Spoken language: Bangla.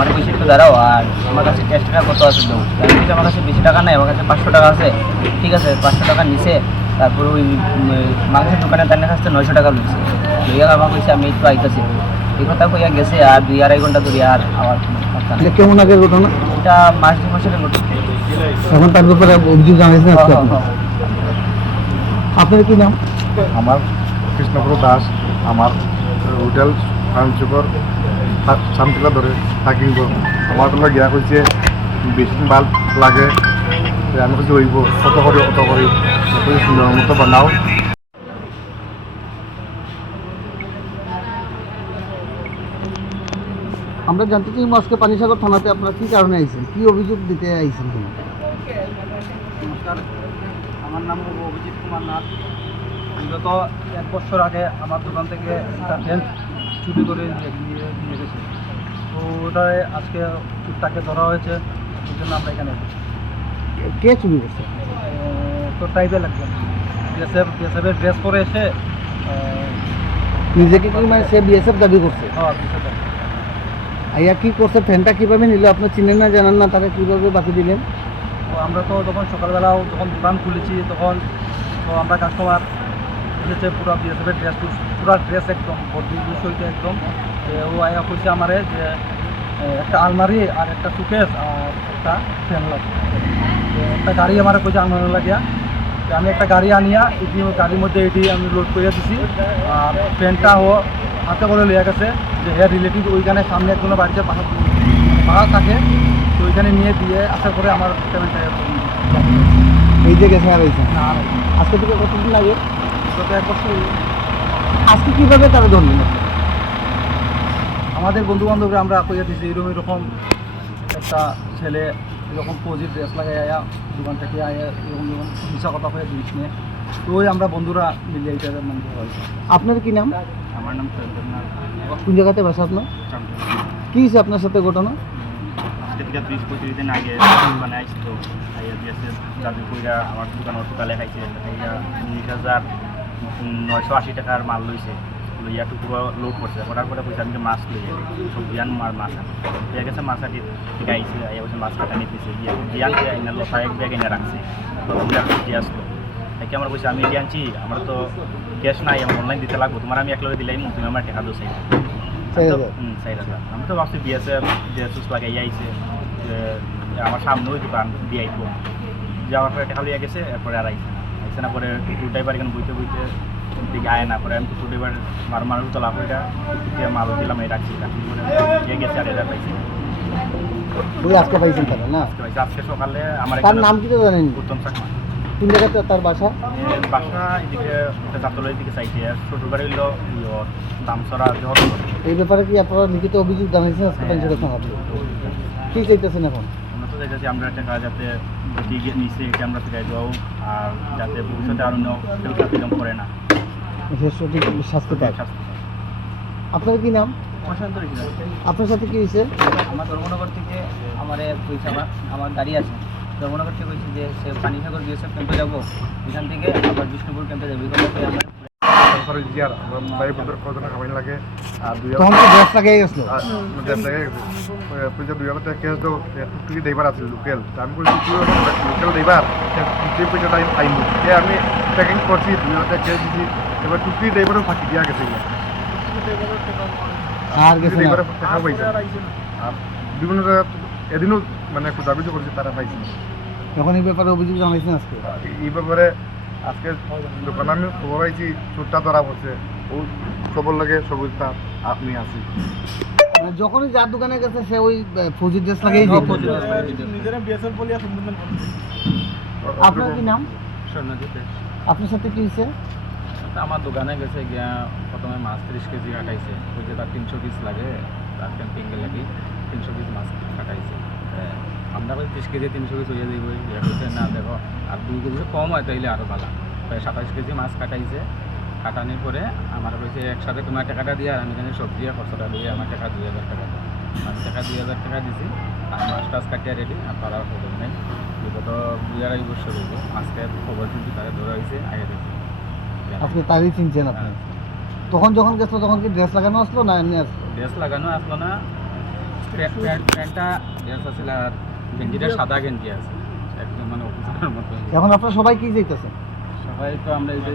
আমার বেশি একটু দাঁড়াও, আর আমার কাছে ক্যাশ টাকা কত আছে দাও। আমি বলছি আমার কাছে বেশি টাকা নাই, আমার কাছে 500 টাকা আছে। ঠিক আছে, 500 টাকা নিছে। তারপরে ওই মাংসের দোকানে তার কাছে 900 টাকা লইছে। লইয়া আমার কইছে আমি একটু আইতাছি, এই কথা কইয়া গেছে। আর 2-2.5 ঘন্টা ধরে আর আমার কেমন আগের ঘটনা? এটা মাস 2 মাসের ঘটনা। এখন তার ব্যাপারে অভিযোগ জানিয়েছেন আজকে আপনি? আপনার কি নাম? আমার কৃষ্ণপুর দাস। আমার হোটেল ফার্নিচার শান্তিলা ধরে থাকিব। আমার তোমরা গিয়া কইছে বেশি ভাল লাগে, আমি কইছি হইব, কত করি সুন্দর মতো বানাও। আমরা জানতে চাই আজকে পানিসাগর থানাতে আপনারা কি কারণে আইছেন, কি অভিযোগ দিতে আইছেন? নমস্কার, আমার নাম অভিজিৎ কুমার নাথ। বিগত 1 বছর আগে আমার দোকান থেকে একটা ফ্যান চুরি করে নিয়ে গেছে। তো ওটাই আজকে চুরটাকে ধরা হয়েছে, এই জন্য আমরা এখানে এসেছি। কে চুরি করছে? তো ট্রাইবেল একজন বিএসএফের ড্রেস পরে এসে নিজেকে কি মানে সে বিএসএফ দাবি করছে? বিএসএফ। আইয়া কি করছে? ফ্যানটা কিভাবে নিল? আপনি চিনেন না, জানেন না, তারা কীভাবে বাকি দিলেন? তো আমরা তো যখন সকালবেলাও যখন দোকান খুলেছি তখন তো আমরা কাস্টমার এসেছে পুরো বিএসএফের পুরো ড্রেস একদম বডি ইউজ হইতে একদম। ও আয়া কইছে আমারে যে একটা আলমারি আর একটা সুকেস আর একটা ফ্যান লাগে। একটা গাড়ি আমার কইছে আনানো লাগিয়া। আমি একটা গাড়ি আনিয়া এটি গাড়ির মধ্যে এটি আমি লোড করে দিছি। আর ফ্যানটা ও হাতে করে লিয়ে গেছে, যে হেয়ার রিলেটিভ ওইখানে সামনে একজনের বাড়িতে পাহাড় থাকে, তো ওইখানে নিয়ে দিয়ে আসার পরে আমার পেমেন্টটা এই যে গেছে আর হয়েছে না। আজকে থেকে কতদিন লাগে? গত 1 বছর। আজকে কীভাবে তারা ধরলেন? আমাদের বন্ধু বান্ধবরা আমরা কইয়া দিচ্ছি এরকম একটা ছেলে এরকম পজিটিভ ড্রেস লাগাই আয়া দোকান থেকে আয়া এরকম মিশা কথা হয়ে জিনিস নিয়ে, তো ওই আমরা বন্ধুরা মিলে এইটা মানে হয়েছে। আপনার কি নাম? আমার নাম চন্দ্রনাথ। কোন জায়গাতে বাসা আপনার? কি হয়েছে আপনার সাথে ঘটনা? আজকে থেকে 20-25 দিন আগে দোকানে আসতো, আইয়া দিয়েছে জাদু কইরা আমার দোকানের টোটালে খাইছে। আইয়া 19,980 টাকার মাল লইছে, লইয়া টুকুরা লোড করছে। করার পরে পয়সা আমি মাছ লইয়া সব বিয়ান মাছ আনে গেছে। মাছ আটি থেকে আইসে, আইয়া বলছে মাছ কাটা নিতেছে বিয়ান আইনা লতা এক ব্যাগ এনে রাখছে। দিয়ে আসলো তাকে আমার কইছে আমি দিয়ে আনছি, আমার তো ক্যাশ নাই, আমার অনলাইন দিতে লাগবো, তোমার আমি একলগে দিলাই তুমি আমার টাকা দো চাই। 4,000। আমি তো ভাবছি বিএসএফ যে সুস লাগাই আইছে, আমার সামনে ওই দোকান দিয়ে আইব, যাওয়ার পরে টাকা লিয়ে গেছে। এরপরে আর আইসে না পরে টুর ড্রাইভার এখানে বইতে দিকে আয় না। পরে আমি টুর ড্রাইভার মারু তোলা ওইটা মাল দিলাম, এই রাখছি দিয়ে গেছে। আর এটা পাইছি আজকে পাইছেন তারা না? আজকে সকালে আমার তার নাম কি তো জানেন? উত্তম চাকমা। কোন জায়গাতে তার বাসা? বাসা এদিকে চাতলের দিকে চাইছে। শ্বশুরবাড়ি হইল দামসরা। এই ব্যাপারে কি আপনারা লিখিত অভিযোগ জানিয়েছেন আজকে পানিসাগর থানাতে? কি চাইতেছেন এখন? আমরা তো চাইতেছি আমরা টাকা যাতে যদি নিচে এটা আমরা ফিরাই দেওয়া, আর যাতে ভবিষ্যতে আরও কেউ এরকম করে না, সঠিক শাস্তি পায়। আপনার কি নাম? প্রশান্ত রেখা। আপনার সাথে কি হয়েছে? আমার ধর্মনগর থেকে আমার কইছে আমার গাড়ি আছে, ধর্মনগর থেকে কইছে যে সে পানিসাগর বিএসএফ ক্যাম্পে যাবো, এখান থেকে আবার বিষ্ণুপুর ক্যাম্পে যাবো। এই কথা আমরা খাবাই লাগে। আর তখন তো ড্রেস লাগাই গেছিল। দুই হাজার কেস দো টুকি ড্রাইভার আছে লোকেল। আমি বলছি লোকেল ড্রাইভার পয়সাটা আইনু আমি প্যাকিং করছি, 2,000 কেস দিচ্ছি। এবার টুকি ড্রাইভারও ফাঁকি দিয়া গেছে। আর গেছে না? টাকা পাইছে। আর বিভিন্ন জায়গায় এদিনও মানে দাবি তো করছে, তারা পাইছে। এখন এই ব্যাপারে অভিযোগ জানাইছেন আজকে? এই ব্যাপারে আজকে দোকানে আমি খবর পাইছি চোরটা ধরা পড়ছে। ও খবর লাগে সবুজটা আপনি আছি। মানে যখনই যার দোকানে গেছে সে ওই ফৌজি ড্রেস লাগাই নিজেরা বিএসএফ বলিয়া সুন্দর। আপনার কি নাম? স্বর্ণজিৎ। আপনার সাথে কি হয়েছে? আমার দোকানে গেছে গিয়া প্রথমে মাছ 30 কেজি কাটাইছে, ওই যে তার 300 পিস লাগে, তার ক্যাম্পিংয়ে লাগি 300 পিস মাছ কাটাইছে। আমরা কই 30 কেজি 300 পিস হয়ে যাইব, বলছে না দেখো আর 2 কেজি কম হয় তাইলে আরও ভালো। প্রায় 27 কেজি মাছ কাটাইছে। কাটানোর পরে আমার কইছে একসাথে তোমার টাকাটা দিয়ে আমি এখানে সবজি খরচটা দিয়ে আমার টাকা 2,000 টাকা দাও। আমি টাকা 2,000 টাকা দিছি। আর মাছ টাছ কাটিয়ে রেডি, আর তারাও খবর নেই। বিগত 2-2.5 বছর হইব আজকে খবর কিন্তু তারা ধরা হয়েছে আগে দেখি। আপনি তারই চিনছেন আপনি? তখন যখন গেছিল তখন কি ড্রেস লাগানো আসলো না এমনি আসলো? ড্রেস লাগানো আসলো না, প্যান্টটা ড্রেস আছে আর গেঞ্জিটা সাদা গেঞ্জি আছে একদম মানে অফিসারের মতো। এখন আপনারা সবাই কি চাইতেছেন? সবাই তো আমরা এই যে